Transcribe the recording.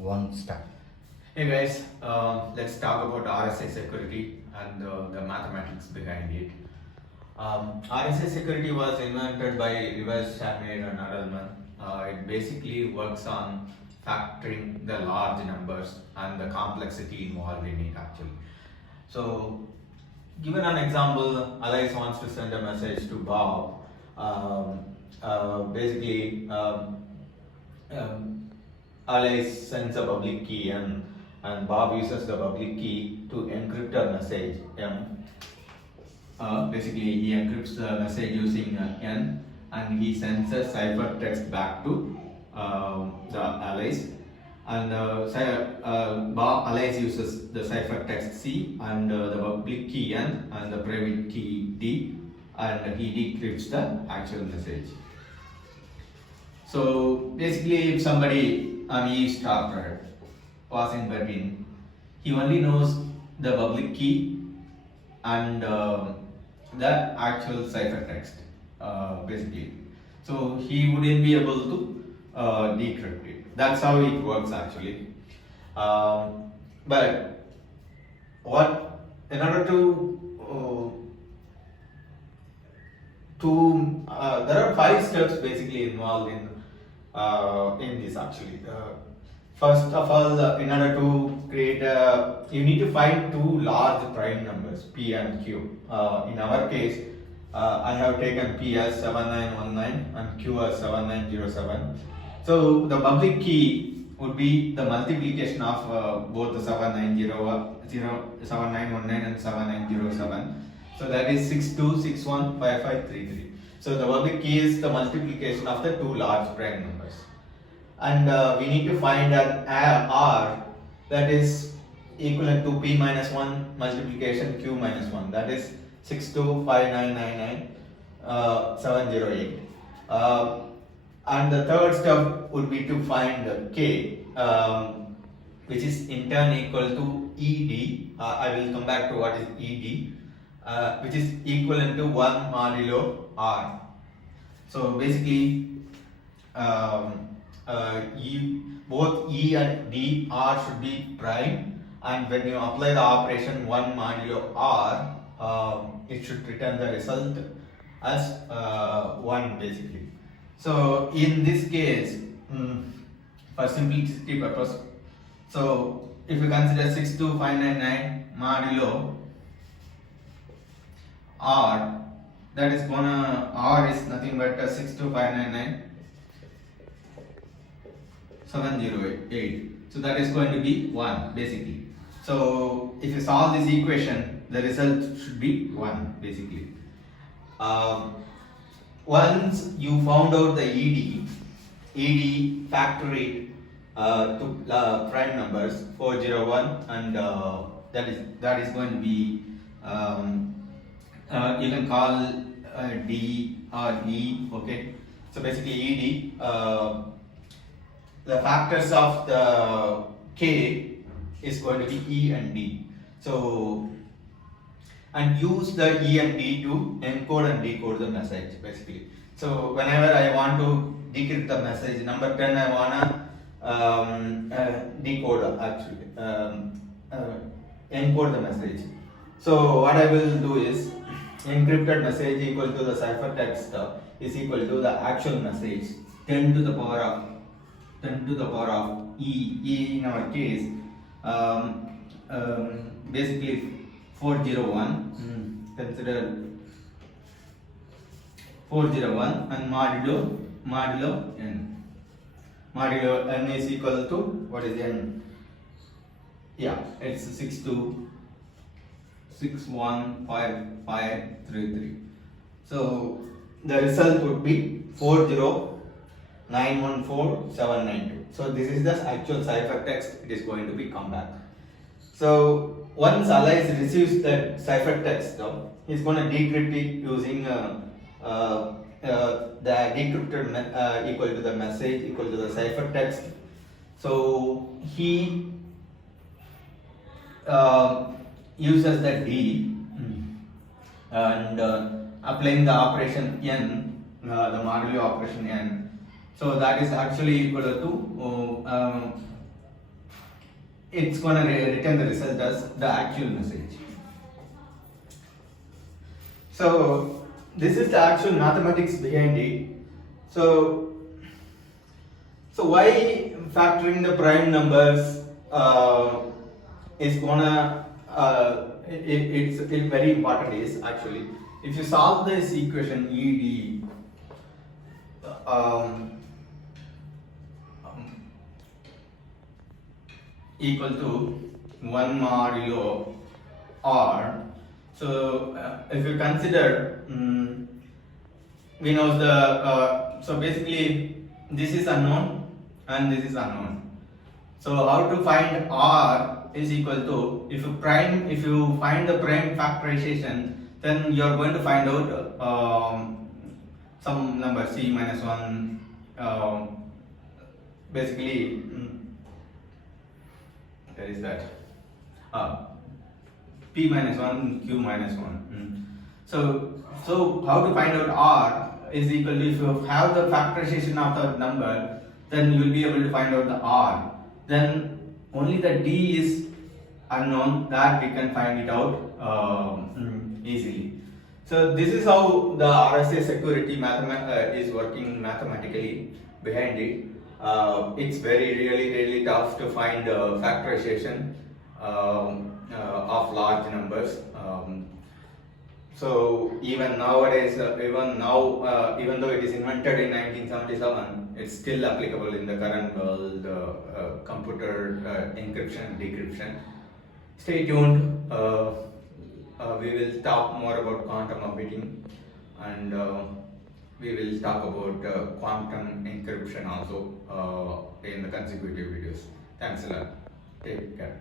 one step. Hey guys, let's talk about RSA security and the mathematics behind it. RSA security was invented by Rivers, Shamir and Adalman. It basically works on factoring the large numbers and the complexity involved in it actually. So, given an example, Alice wants to send a message to Bob. Basically, Alice sends a public key and Bob uses the public key to encrypt a message M. Basically, he encrypts the message using N and he sends a ciphertext back to the Alice. And Alice uses the ciphertext C and the public key N and the private key D, and he decrypts the actual message. So basically, if somebody, an eavesdropper, was in between, he only knows the public key and the actual ciphertext, basically. So he wouldn't be able to decrypt it. That's how it works actually. But what in order to there are 5 steps basically involved in this actually. First of all, in order to create you need to find 2 large prime numbers P and Q. In our case, I have taken P as 7919 and Q as 7907. So the public key would be the multiplication of both the 7919 and 7907. So that is 62615533. So the public key is the multiplication of the 2 large prime numbers. And we need to find an R that is equivalent to P minus 1 multiplication Q minus 1, that is 625999 708. And the third step would be to find K, which is in turn equal to ED. I will come back to what is ED, which is equivalent to 1 modulo R. So basically, both E and D, R should be prime, and when you apply the operation 1 modulo R, it should return the result as 1 basically. So in this case, for simplicity purpose, so if you consider 62599 modulo R, that is gonna, R is nothing but 62599 708. So that is going to be 1 basically. So if you solve this equation, the result should be 1 basically. Once you found out the ED factor it to prime numbers 401, and that is going to be you can call D or E. Okay, so basically ED. The factors of the K is going to be E and D. So, and use the E and D to encode and decode the message basically. So whenever I want to decrypt the message, number 10 I wanna decode actually, encode the message. So what I will do is encrypted message equal to the ciphertext is equal to the actual message 10 to the power of E in our case, basically 401, consider 401 and modulo N. Modulo N is equal to, what is N? Yeah, it's 62615533. So the result would be 40914,792. So this is the actual ciphertext. It is going to be come back. So once Alice receives that ciphertext, though, he's going to decrypt it using the decrypted equal to the message equal to the ciphertext. So he uses the D and applying the operation N, the modulo operation N. So that is actually equal to it's gonna return the result as the actual message. So this is the actual mathematics behind it. So why factoring the prime numbers is gonna it's very important is actually if you solve this equation ED equal to 1 modulo R. So if you consider we know the so basically this is unknown and this is unknown. So how to find R is equal to if you find the prime factorization, then you are going to find out some number c minus 1 basically there is that p minus 1 q minus 1. So how to find out R is equal to if you have the factorization of the number, then you will be able to find out the R. Then only the D is unknown, that we can find it out easily. So this is how the RSA security is working mathematically behind it. It's really tough to find factorization of large numbers. So even nowadays, even though it is invented in 1977, it's still applicable in the current world, computer encryption and decryption. Stay tuned. We will talk more about quantum computing, and we will talk about quantum encryption also in the consecutive videos. Thanks a lot. Take care.